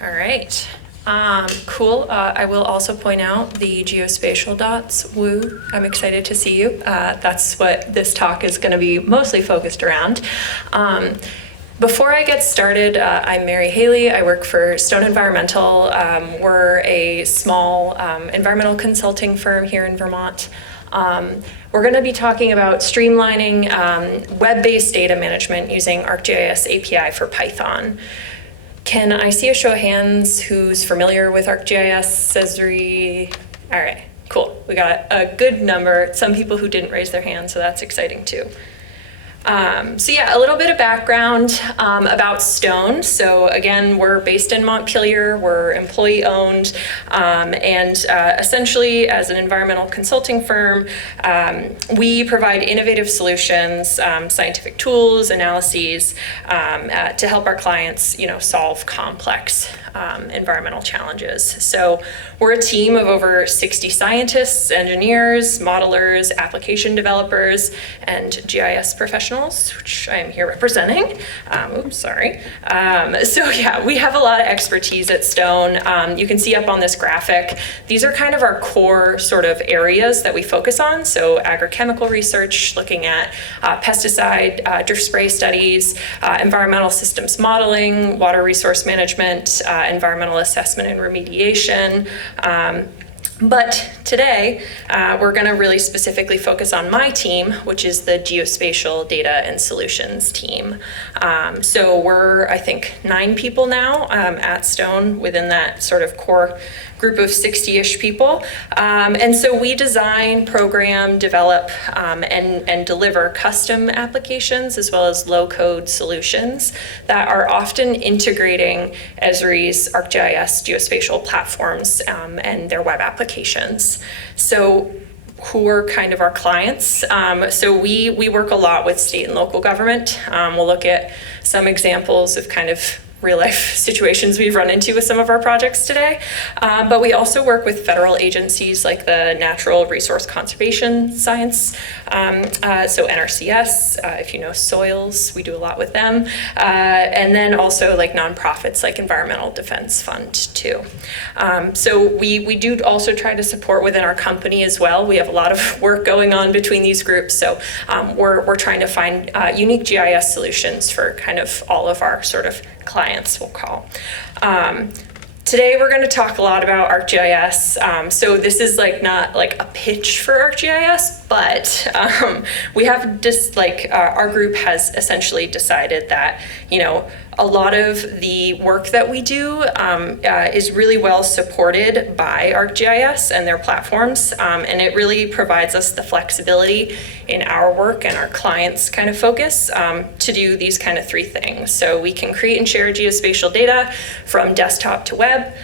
All right. Cool. I will also point out the geospatial dots. Woo. I'm excited to see you. That's what this talk is going to be mostly focused around. Before I get started, I'm Mary Haley. I work for Stone Environmental. We're a small environmental consulting firm here in Vermont. We're going to be talking about streamlining web-based data management using ArcGIS API for Python. Can I see a show of hands who's familiar with ArcGIS? Esri? All right, cool. We got a good number. Some people who didn't raise their hand, so that's exciting too. So yeah, a little bit of background about Stone. So again, we're based in Montpelier, we're employee owned, and essentially as an environmental consulting firm, we provide innovative solutions, scientific tools, analyses to help our clients, solve complex environmental challenges. So we're a team of over 60 scientists, engineers, modelers, application developers, and GIS professionals, which I am here representing. So yeah, we have a lot of expertise at Stone. You can see up on this graphic, these are kind of our core sort of areas that we focus on. So agrochemical research, looking at pesticide, drift spray studies, environmental systems modeling, water resource management, environmental assessment and remediation. But today, we're going to really specifically focus on my team, which is the geospatial data and solutions team. So we're, I think, 9 people now at Stone within that sort of core group of 60-ish people. And so we design, program, develop, and deliver custom applications as well as low-code solutions that are often integrating Esri's ArcGIS geospatial platforms and their web applications. So who are kind of our clients? So we work a lot with state and local government. We'll look at some examples of kind of real-life situations we've run into with some of our projects today. But we also work with federal agencies like the Natural Resource Conservation Science, so NRCS, if you know soils, we do a lot with them. And then also like nonprofits like Environmental Defense Fund too. So we do also try to support within our company as well. We have a lot of work going on between these groups. So we're trying to find unique GIS solutions for kind of all of our sort of clients, we'll call. Today we're going to talk a lot about ArcGIS. So this is like not like a pitch for ArcGIS, but we have just our group has essentially decided that a lot of the work that we do is really well supported by ArcGIS and their platforms, and it really provides us the flexibility in our work and our clients' kind of focus to do these kind of 3 things. So we can create and share geospatial data from desktop to web,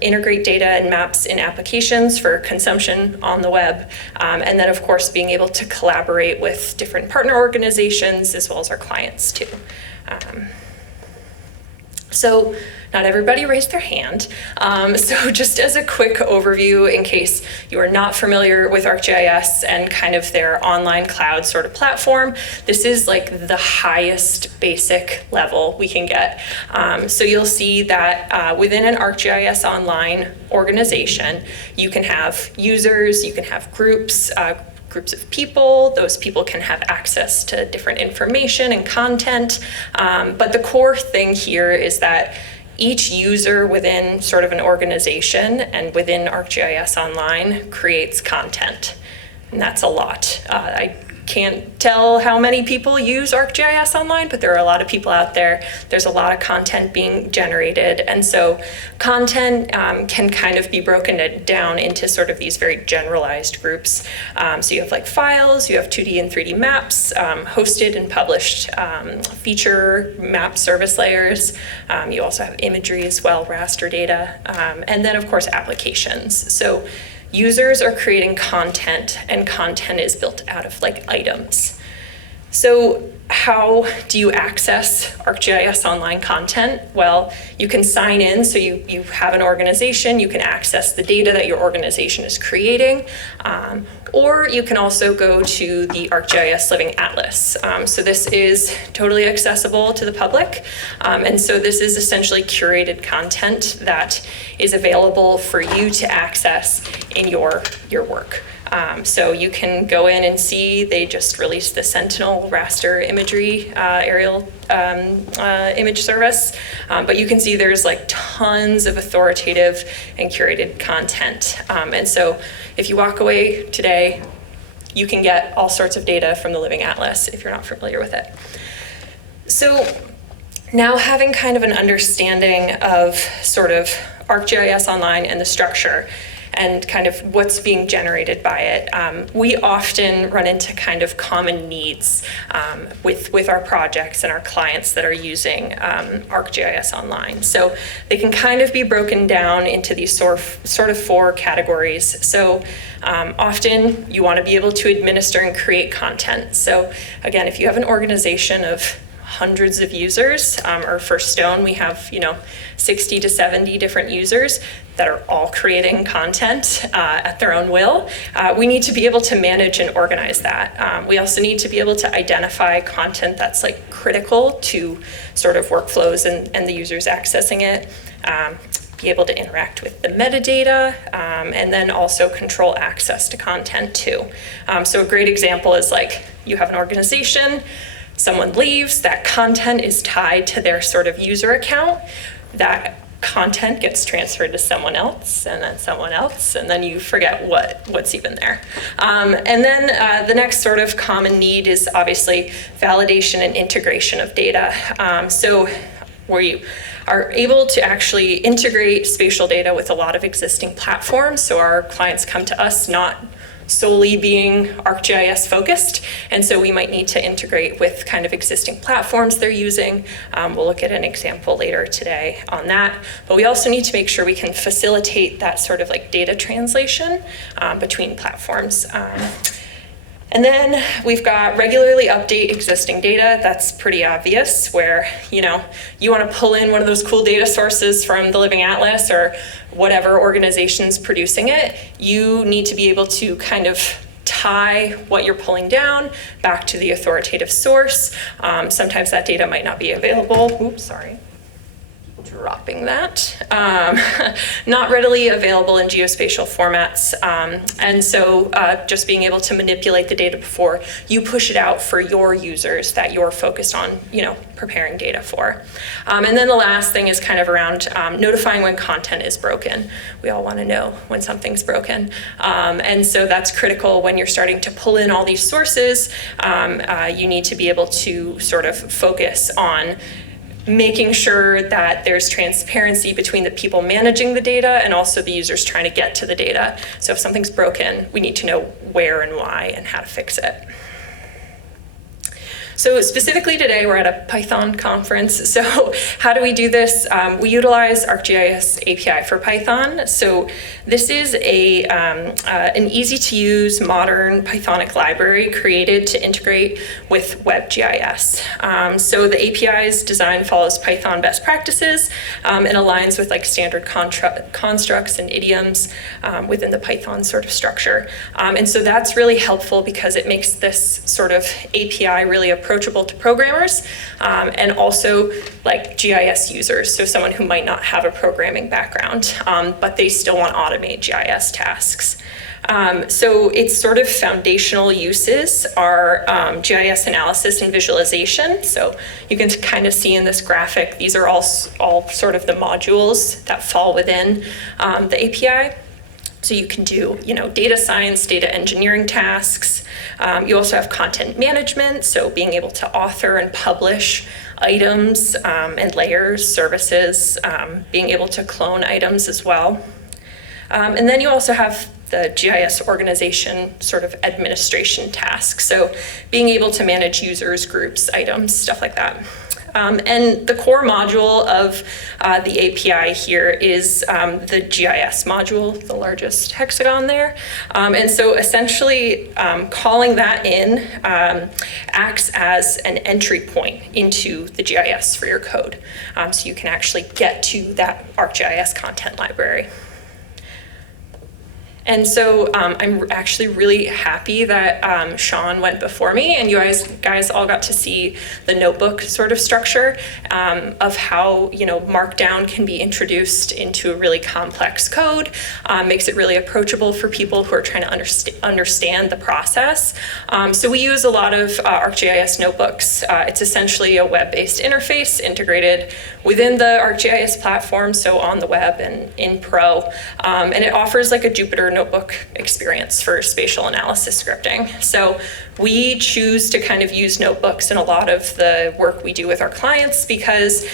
integrate data and maps in applications for consumption on the web, and then of course being able to collaborate with different partner organizations as well as our clients too. So not everybody raised their hand. So just as a quick overview, in case you are not familiar with ArcGIS and kind of their online cloud sort of platform, this is like the highest basic level we can get. So you'll see that within an ArcGIS Online organization, you can have users, you can have groups of people. Those people can have access to different information and content. But the core thing here is that each user within sort of an organization and within ArcGIS Online creates content. And that's a lot. I can't tell how many people use ArcGIS Online, but there are a lot of people out there. There's a lot of content being generated. And so content can kind of be broken down into sort of these very generalized groups. So you have like files, you have 2D and 3D maps, hosted and published feature map service layers. You also have imagery as well, raster data, and then of course applications. So users are creating content, and content is built out of like items. So how do you access ArcGIS Online content? Well, you can sign in, so you have an organization, you can access the data that your organization is creating, or you can also go to the ArcGIS Living Atlas. So this is totally accessible to the public, and so this is essentially curated content that is available for you to access in your work. So you can go in and see, they just released the Sentinel raster imagery aerial image service, but you can see there's like tons of authoritative and curated content. And so if you walk away today, you can get all sorts of data from the Living Atlas if you're not familiar with it. So now having kind of an understanding of sort of ArcGIS Online and the structure, and kind of what's being generated by it. We often run into kind of common needs with our projects and our clients that are using ArcGIS Online. So they can kind of be broken down into these sort of 4 categories. So often you want to be able to administer and create content. So again, if you have an organization of hundreds of users, or for Stone, we have 60 to 70 different users that are all creating content at their own will. We need to be able to manage and organize that. We also need to be able to identify content that's like critical to sort of workflows and the users accessing it. Be able to interact with the metadata, and then also control access to content too. So a great example is like you have an organization, someone leaves, that content is tied to their sort of user account, that content gets transferred to someone else, and then someone else, and then you forget what's even there. And then the next sort of common need is obviously validation and integration of data. So where you are able to actually integrate spatial data with a lot of existing platforms. So our clients come to us not solely being ArcGIS focused, and so we might need to integrate with kind of existing platforms they're using. We'll look at an example later today on that, but we also need to make sure we can facilitate that sort of like data translation between platforms. And then we've got regularly update existing data. That's pretty obvious, where you want to pull in one of those cool data sources from the Living Atlas or whatever organization's producing it. You need to be able to kind of tie what you're pulling down back to the authoritative source. Sometimes that data might not be available. Oops, sorry. Dropping that. Not readily available in geospatial formats. And so just being able to manipulate the data before you push it out for your users that you're focused on, preparing data for. And then the last thing is kind of around notifying when content is broken. We all want to know when something's broken. And so that's critical when you're starting to pull in all these sources. You need to be able to sort of focus on making sure that there's transparency between the people managing the data and also the users trying to get to the data. So if something's broken, we need to know where and why and how to fix it. So specifically today, we're at a Python conference. So how do we do this? We utilize ArcGIS API for Python. So this is an easy-to-use, modern Pythonic library created to integrate with WebGIS. So the API's design follows Python best practices and aligns with like standard constructs and idioms within the Python sort of structure. And so that's really helpful because it makes this sort of API really approachable to programmers and also like GIS users, so someone who might not have a programming background, but they still want to automate GIS tasks. So its sort of foundational uses are GIS analysis and visualization. So you can kind of see in this graphic, these are all sort of the modules that fall within the API. So you can do, data science, data engineering tasks. You also have content management, so being able to author and publish items and layers, services, being able to clone items as well. And then you also have the GIS organization sort of administration tasks, so being able to manage users, groups, items, stuff like that. And the core module of the API here is the GIS module, the largest hexagon there. And so essentially calling that in acts as an entry point into the GIS for your code. So you can actually get to that ArcGIS content library. And so I'm actually really happy that Sean went before me, and you guys all got to see the notebook sort of structure of how Markdown can be introduced into a really complex code, makes it really approachable for people who are trying to understand the process. So we use a lot of ArcGIS Notebooks. It's essentially a web-based interface integrated within the ArcGIS platform, so on the web and in Pro, and it offers like a Jupyter notebook experience for spatial analysis scripting. So we choose to kind of use notebooks in a lot of the work we do with our clients because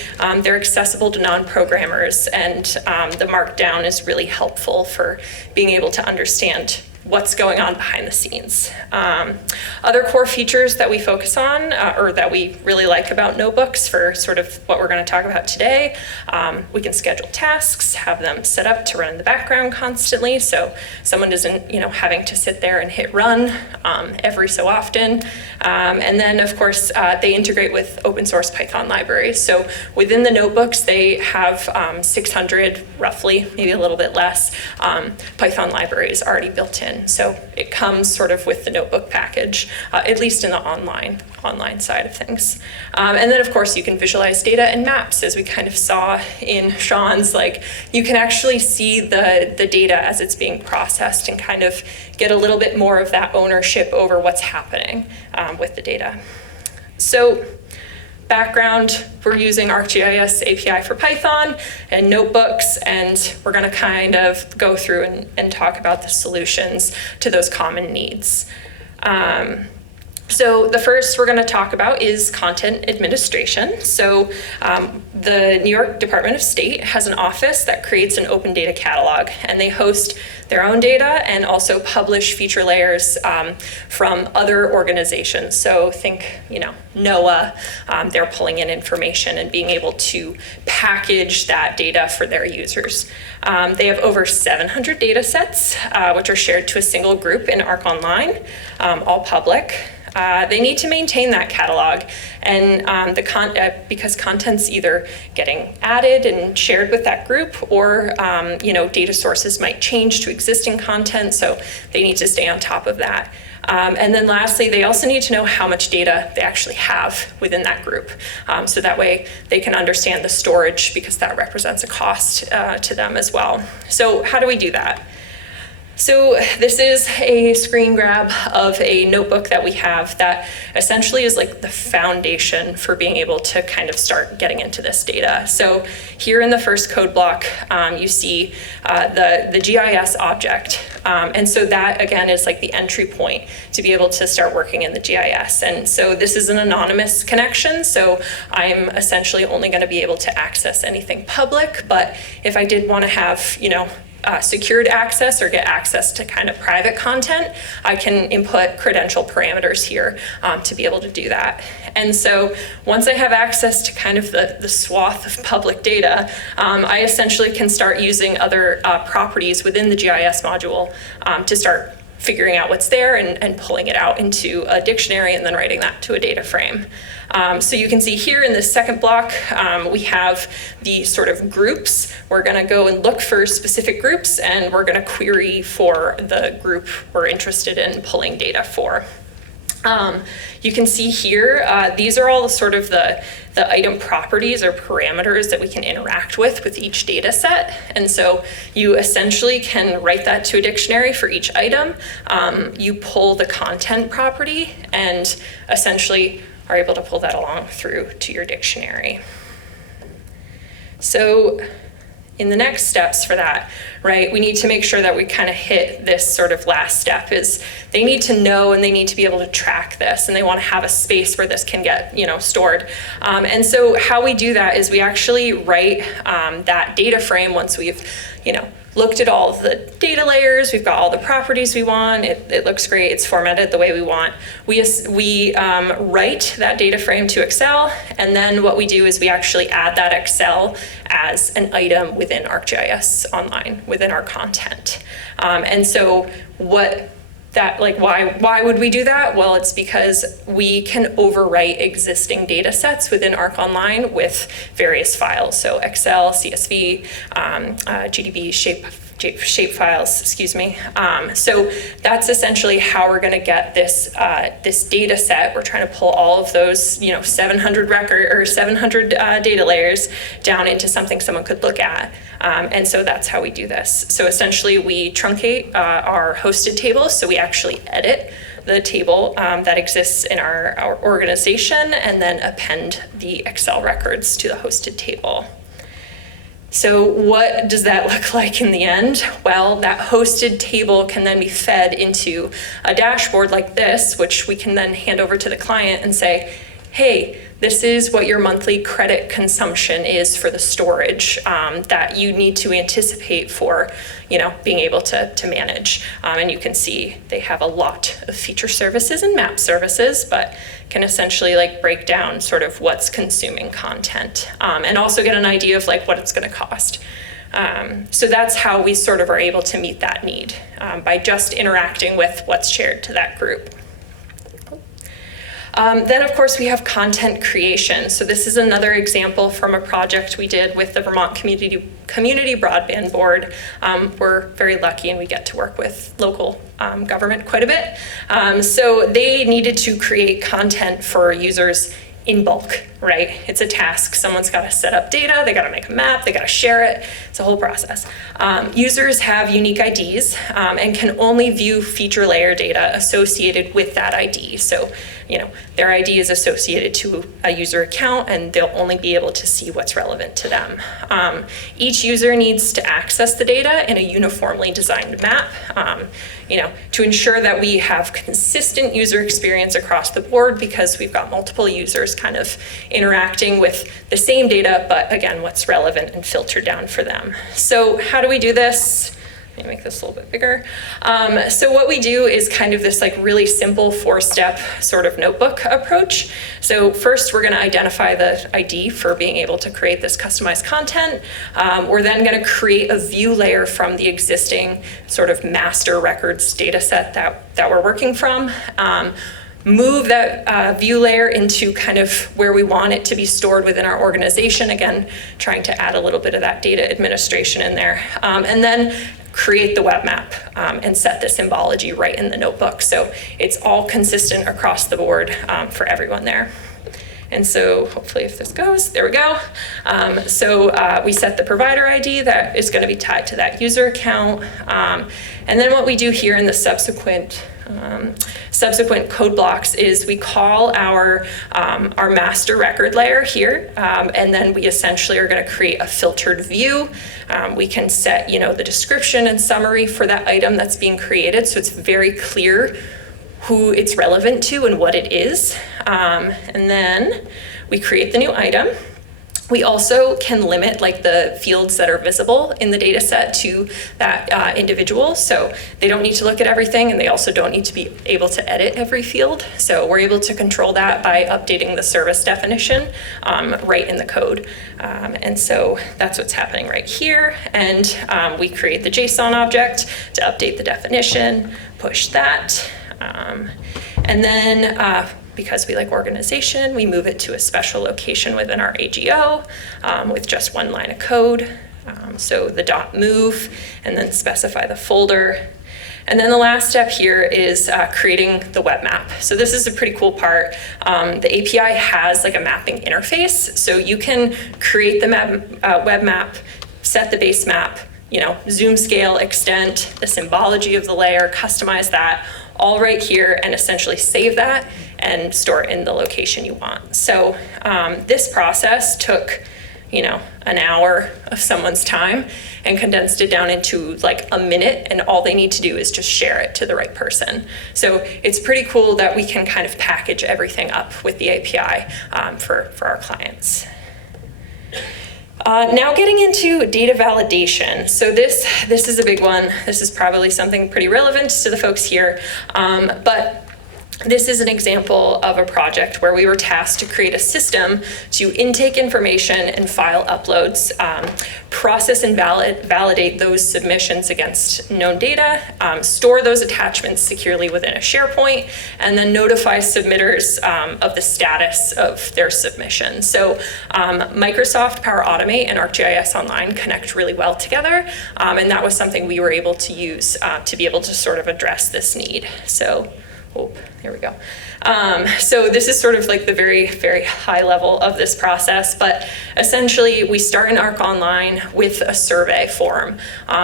they're accessible to non-programmers, and the Markdown is really helpful for being able to understand what's going on behind the scenes. Other core features that we focus on or that we really like about notebooks for sort of what we're going to talk about today, we can schedule tasks, have them set up to run in the background constantly, so someone isn't having to sit there and hit run every so often. And then of course they integrate with open source Python libraries. So within the notebooks they have 600 roughly, maybe a little bit less, Python libraries already built in. So it comes sort of with the notebook package, at least in the online side of things. And then of course you can visualize data and maps, as we kind of saw in Sean's, you can actually see the data as it's being processed and kind of get a little bit more of that ownership over what's happening with the data. So background, we're using ArcGIS API for Python and notebooks, and we're going to kind of go through and talk about the solutions to those common needs. So the first we're going to talk about is content administration. So the New York Department of State has an office that creates an open data catalog, and they host their own data and also publish feature layers from other organizations. So think, NOAA, they're pulling in information and being able to package that data for their users. They have over 700 data sets, which are shared to a single group in Arc Online, all public. They need to maintain that catalog, and because content's either getting added and shared with that group, or data sources might change to existing content, so they need to stay on top of that. And then lastly, they also need to know how much data they actually have within that group, so that way they can understand the storage, because that represents a cost to them as well. So how do we do that? So this is a screen grab of a notebook that we have that essentially is like the foundation for being able to kind of start getting into this data. So here in the first code block, you see the GIS object. And so that, again, is like the entry point to be able to start working in the GIS. And so this is an anonymous connection, so I'm essentially only going to be able to access anything public. But if I did want to have, secured access or get access to kind of private content, I can input credential parameters here to be able to do that. And so once I have access to kind of the swath of public data, I essentially can start using other properties within the GIS module to start figuring out what's there and pulling it out into a dictionary and then writing that to a data frame. So you can see here in this second block, we have the sort of groups. We're going to go and look for specific groups, and we're going to query for the group we're interested in pulling data for. You can see here, these are all the sort of the item properties or parameters that we can interact with each data set. And so you essentially can write that to a dictionary for each item. You pull the content property and essentially are able to pull that along through to your dictionary. So in the next steps for that, right, we need to make sure that we kind of hit this sort of last step, is they need to know and they need to be able to track this, and they want to have a space where this can get, stored. And so how we do that is we actually write that data frame once we've, looked at all of the data layers. We've got all the properties we want. It looks great. It's formatted the way we want. We write that data frame to Excel, and then what we do is we actually add that Excel as an item within ArcGIS Online, within our content. And so why would we do that? Well, it's because we can overwrite existing data sets within Arc Online with various files. So Excel, CSV, GDB, shape files, excuse me. So that's essentially how we're going to get this data set. We're trying to pull all of those 700 data layers down into something someone could look at. And so that's how we do this. So essentially we truncate our hosted tables, so we actually edit the table that exists in our organization and then append the Excel records to the hosted table. So what does that look like in the end? Well, that hosted table can then be fed into a dashboard like this, which we can then hand over to the client and say, hey, this is what your monthly credit consumption is for the storage that you need to anticipate for, being able to manage. And you can see they have a lot of feature services and map services, but can essentially break down sort of what's consuming content and also get an idea of what it's going to cost. So that's how we sort of are able to meet that need by just interacting with what's shared to that group. Then, of course, we have content creation. So this is another example from a project we did with the Vermont Community Broadband Board. We're very lucky and we get to work with local government quite a bit. So they needed to create content for users in bulk, right? It's a task. Someone's got to set up data, they got to make a map, they got to share it. It's a whole process. Users have unique IDs and can only view feature layer data associated with that ID. So, their ID is associated to a user account and they'll only be able to see what's relevant to them. Each user needs to access the data in a uniformly designed map, to ensure that we have consistent user experience across the board because we've got multiple users kind of interacting with the same data, but again, what's relevant and filtered down for them. So how do we do this? Let me make this a little bit bigger. So what we do is kind of this really simple 4-step sort of notebook approach. So first we're going to identify the ID for being able to create this customized content. We're then going to create a view layer from the existing sort of master records data set that we're working from. Move that view layer into kind of where we want it to be stored within our organization. Again, trying to add a little bit of that data administration in there. And then create the web map and set the symbology right in the notebook. So it's all consistent across the board for everyone there. And so hopefully if this goes, there we go. So we set the provider ID that is going to be tied to that user account. And then what we do here in the subsequent code blocks is we call our master record layer here, and then we essentially are going to create a filtered view. We can set, the description and summary for that item that's being created, so it's very clear who it's relevant to and what it is. And then we create the new item. We also can limit the fields that are visible in the data set to that individual. So they don't need to look at everything and they also don't need to be able to edit every field. So we're able to control that by updating the service definition right in the code. And so that's what's happening right here. And we create the JSON object to update the definition, push that. And then because we like organization, we move it to a special location within our AGO with just one line of code. So the .move and then specify the folder. And then the last step here is creating the web map. So this is a pretty cool part. The API has a mapping interface. So you can create the web map, set the base map, zoom, scale, extent, the symbology of the layer, customize that, all right here, and essentially save that and store it in the location you want. So this process took, an hour of someone's time and condensed it down into a minute, and all they need to do is just share it to the right person. So it's pretty cool that we can kind of package everything up with the API for our clients. Now getting into data validation. So this is a big one. This is probably something pretty relevant to the folks here, but this is an example of a project where we were tasked to create a system to intake information and file uploads, process and validate those submissions against known data, store those attachments securely within a SharePoint, and then notify submitters of the status of their submission. So Microsoft Power Automate and ArcGIS Online connect really well together, and that was something we were able to use to be able to sort of address this need. So. Oh, here we go. So this is sort of like the very, very high level of this process, but essentially we start in Arc Online with a survey form.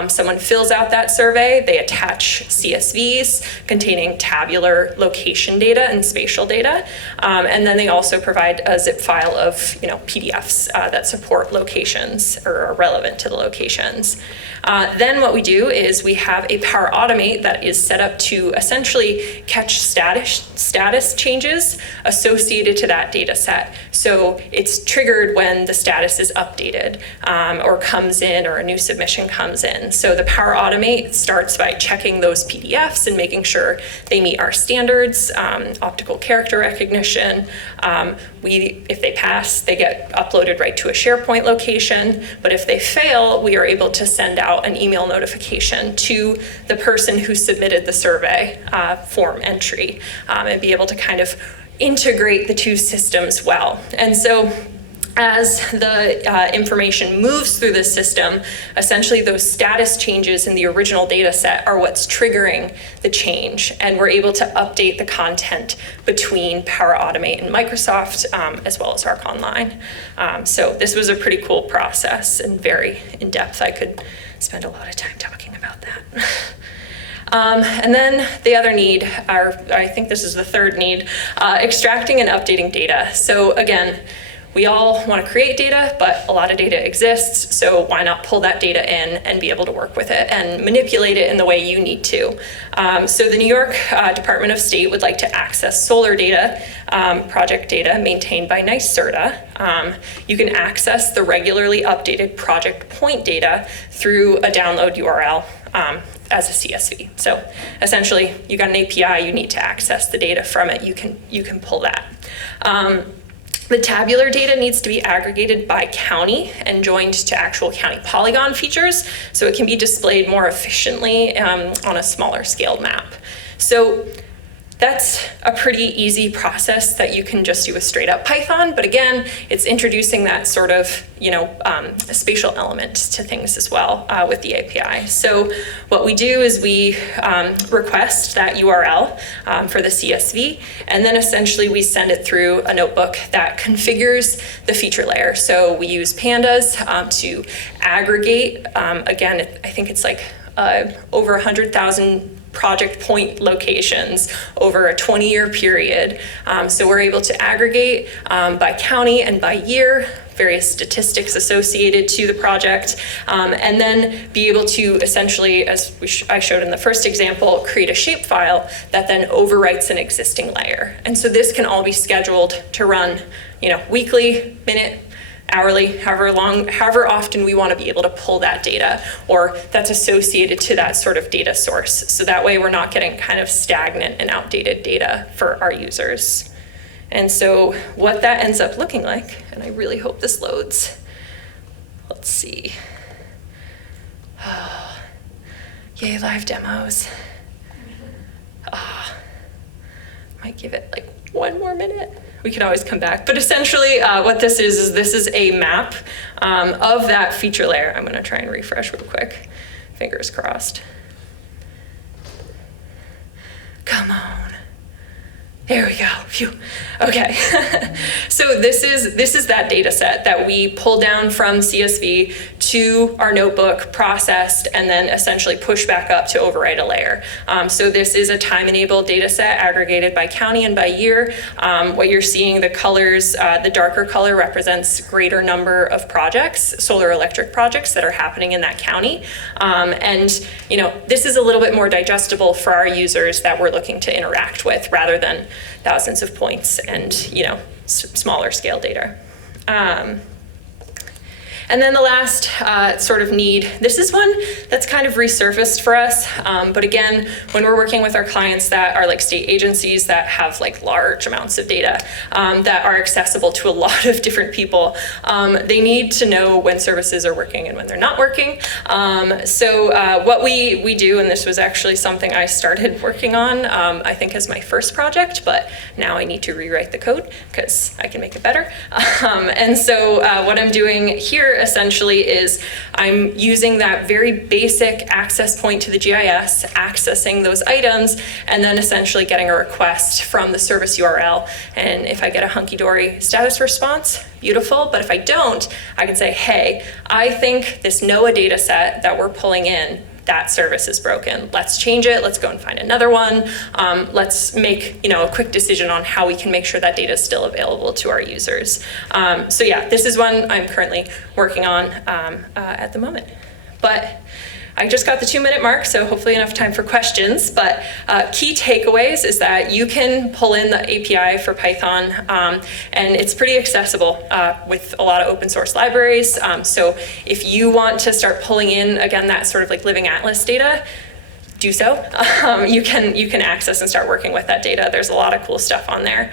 Someone fills out that survey, they attach CSVs containing tabular location data and spatial data, and then they also provide a zip file of PDFs that support locations or are relevant to the locations. Then what we do is we have a Power Automate that is set up to essentially catch status changes associated to that data set. So it's triggered when the status is updated or comes in, or a new submission comes in. So the Power Automate starts by checking those PDFs and making sure they meet our standards, optical character recognition. If they pass, they get uploaded right to a SharePoint location. But if they fail, we are able to send out an email notification to the person who submitted the survey form entry and be able to kind of integrate the two systems well. And so as the information moves through the system, essentially those status changes in the original data set are what's triggering the change, and we're able to update the content between Power Automate and Microsoft, as well as Arc Online. So this was a pretty cool process and very in-depth. I could spend a lot of time talking about that. And then the other need, I think this is the third need, extracting and updating data. So again, we all want to create data, but a lot of data exists, so why not pull that data in and be able to work with it and manipulate it in the way you need to. So the New York Department of State would like to access solar data, project data maintained by NYSERDA. You can access the regularly updated project point data through a download URL as a CSV. So essentially, you got an API, you need to access the data from it, you can pull that. The tabular data needs to be aggregated by county and joined to actual county polygon features, so it can be displayed more efficiently on a smaller scaled map. So that's a pretty easy process that you can just do with straight up Python, but again, it's introducing that sort of, spatial element to things as well with the API. So what we do is we request that URL for the CSV, and then essentially we send it through a notebook that configures the feature layer. So we use pandas to aggregate, again, I think it's like over 100,000 project point locations over a 20-year period. So we're able to aggregate by county and by year, various statistics associated to the project, and then be able to essentially, as I showed in the first example, create a shapefile that then overwrites an existing layer. And so this can all be scheduled to run, weekly, minute, hourly, however often we want to be able to pull that data, or that's associated to that sort of data source. So that way we're not getting kind of stagnant and outdated data for our users. And so what that ends up looking like, and I really hope this loads. Let's see. Oh, yay, live demos. Might give it like one more minute. We can always come back. But essentially what this is this is a map of that feature layer. I'm gonna try and refresh real quick. Fingers crossed. Come on. There we go. Phew. Okay. So this is that data set that we pull down from CSV to our notebook, processed, and then essentially push back up to overwrite a layer. So this is a time-enabled data set aggregated by county and by year. What you're seeing, the colors, the darker color represents greater number of projects, solar electric projects that are happening in that county. And this is a little bit more digestible for our users that we're looking to interact with, rather than thousands of points and smaller scale data. And then the last sort of need, this is one that's kind of resurfaced for us. But again, when we're working with our clients that are like state agencies that have like large amounts of data that are accessible to a lot of different people, they need to know when services are working and when they're not working. So what we do, and this was actually something I started working on, I think as my first project, but now I need to rewrite the code because I can make it better. And so what I'm doing here essentially is I'm using that very basic access point to the GIS, accessing those items, and then essentially getting a request from the service URL. And if I get a hunky-dory status response, beautiful. But if I don't, I can say, hey, I think this NOAA data set that we're pulling in, that service is broken. Let's change it. Let's go and find another one. Let's make a quick decision on how we can make sure that data is still available to our users. So yeah, this is one I'm currently working on at the moment. But I just got the 2-minute mark, so hopefully enough time for questions. But key takeaways is that you can pull in the API for Python, and it's pretty accessible with a lot of open source libraries. So if you want to start pulling in, again, that sort of like living atlas data, do so. You can access and start working with that data. There's a lot of cool stuff on there.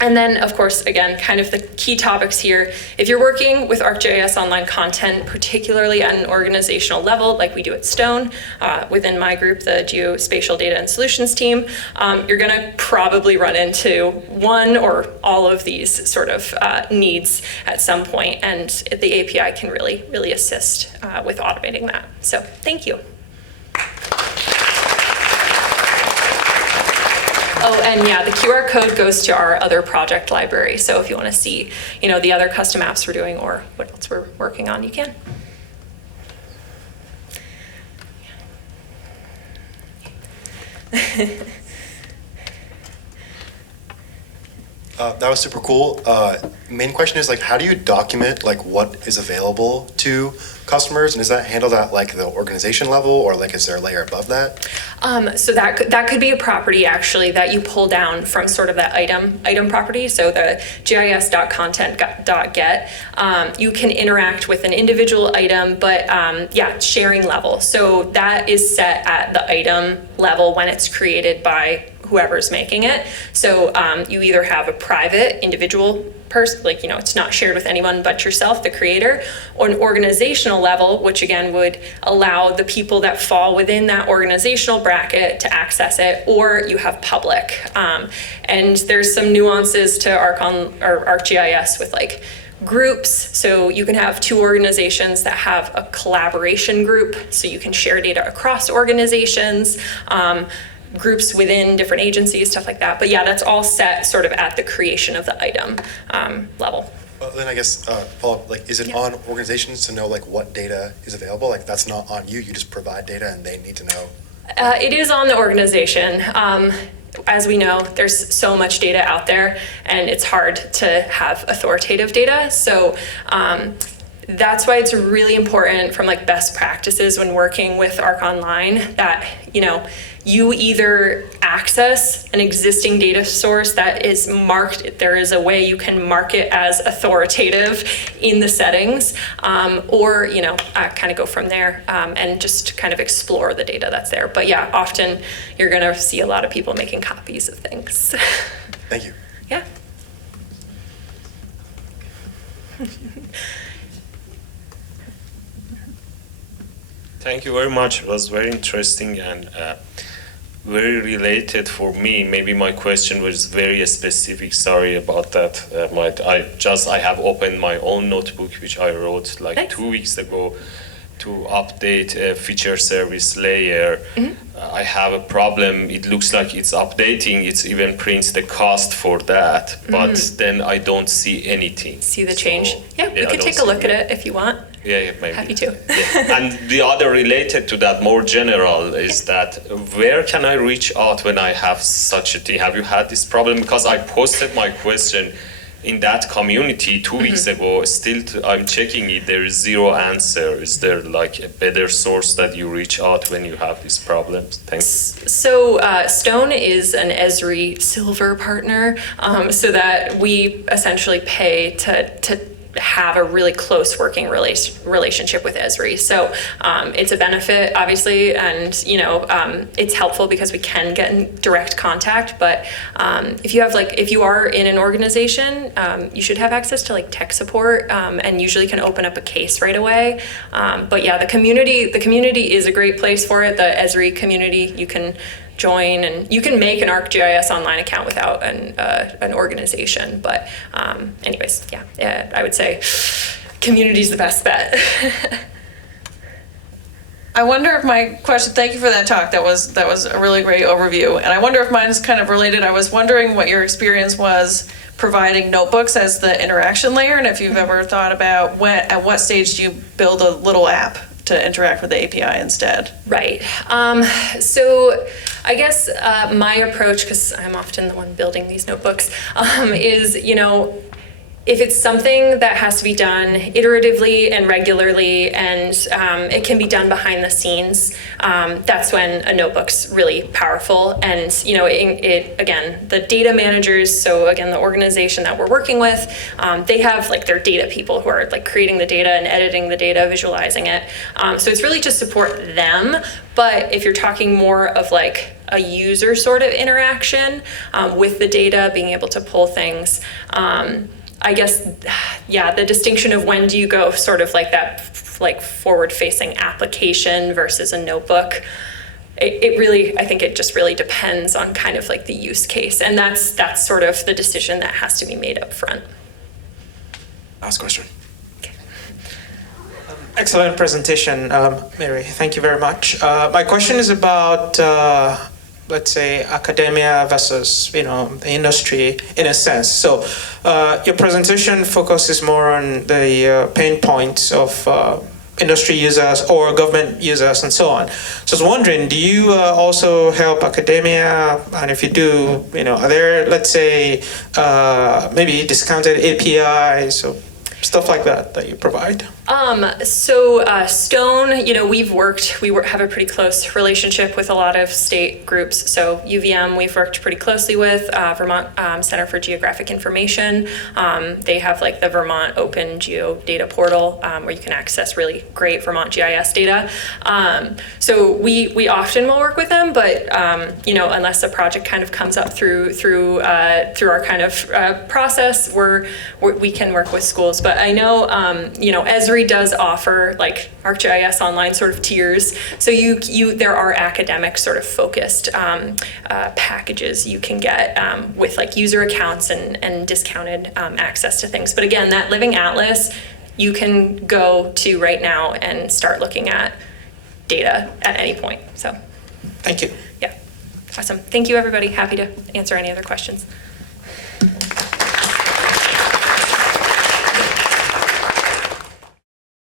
And then, of course, again, kind of the key topics here. If you're working with ArcGIS Online content, particularly at an organizational level, like we do at Stone, within my group, the Geospatial Data and Solutions team, you're going to probably run into one or all of these sort of needs at some point, and the API can really, really assist with automating that. So, thank you. Oh, and yeah, the QR code goes to our other project library. So if you want to see, the other custom apps we're doing or what else we're working on, you can. That was super cool. Main question is how do you document what is available to customers, and is that handled at the organization level, or is there a layer above that? So that could be a property actually that you pull down from sort of that item property. So the gis.content.get, you can interact with an individual item, but yeah, sharing level. So that is set at the item level when it's created by whoever's making it. So you either have a private individual person, it's not shared with anyone but yourself, the creator, or an organizational level, which again would allow the people that fall within that organizational bracket to access it, or you have public. And there's some nuances to ArcGIS with groups. So you can have two organizations that have a collaboration group, so you can share data across organizations. Groups within different agencies, stuff like that. But yeah, that's all set sort of at the creation of the item level. Well, then I guess follow up, is it on organizations to know what data is available? That's not on you, you just provide data and they need to know? It is on the organization. As we know, there's so much data out there and it's hard to have authoritative data. So that's why it's really important from best practices when working with Arc Online that, you either access an existing data source that is marked, there is a way you can mark it as authoritative in the settings, or, kind of go from there and just kind of explore the data that's there. But yeah, often you're gonna see a lot of people making copies of things. Thank you. Yeah. Thank you very much. It was very interesting and very related for me. Maybe my question was very specific. Sorry about that. I have opened my own notebook, which I wrote Thanks. 2 weeks ago to update a feature service layer. Mm-hmm. I have a problem. It looks like it's updating. It even prints the cost for that, but then I don't see anything. See the change? So, Yeah, we could take a look at it if you want. Yeah, maybe. Happy to. Yeah. And the other related to that, more general, is that where can I reach out when I have such a thing? Have you had this problem? Because I posted my question in that community 2 weeks ago. Still, I'm checking it. There is zero answer. Is there a better source that you reach out when you have these problems? Thanks. So Stone is an Esri Silver partner, so that we essentially pay to have a really close working relationship with Esri. So it's a benefit, obviously, and it's helpful because we can get in direct contact. But if you are in an organization, you should have access to like tech support, and usually can open up a case right away. But yeah, the community is a great place for it. The Esri community, you can join, and you can make an ArcGIS online account without an organization. But anyways, yeah, I would say community's the best bet. I wonder if my question, thank you for that talk, that was a really great overview. And I wonder if mine is kind of related. I was wondering what your experience was providing notebooks as the interaction layer, and if you've ever thought about at what stage do you build a little app to interact with the API instead? Right. So I guess my approach, because I'm often the one building these notebooks, is, if it's something that has to be done iteratively and regularly, and it can be done behind the scenes, that's when a notebook's really powerful. And it again, the data managers, so again, the organization that we're working with, they have like their data people who are like creating the data and editing the data, visualizing it. So it's really to support them. But if you're talking more of like a user sort of interaction with the data, being able to pull things, I guess, yeah, the distinction of when do you go sort of like that, like forward-facing application versus a notebook, it really, I think it just really depends on kind of like the use case, and that's sort of the decision that has to be made up front. Last question. Okay. Excellent presentation, Mary. Thank you very much. My question is about let's say academia versus the industry in a sense. So your presentation focuses more on the pain points of industry users or government users and so on. So I was wondering, do you also help academia? And if you do, are there, let's say, maybe discounted APIs or stuff like that you provide? So Stone, we have a pretty close relationship with a lot of state groups. So UVM, we've worked pretty closely with Vermont Center for Geographic Information. They have like the Vermont Open Geo Data Portal where you can access really great Vermont GIS data. So we often will work with them, but unless a project kind of comes up through our kind of process, we can work with schools. But I know Esri does offer like ArcGIS Online sort of tiers. So there are academic sort of focused packages you can get with like user accounts and discounted access to things. But again, that Living Atlas, you can go to right now and start looking at data at any point. So thank you. Yeah, awesome. Thank you, everybody. Happy to answer any other questions.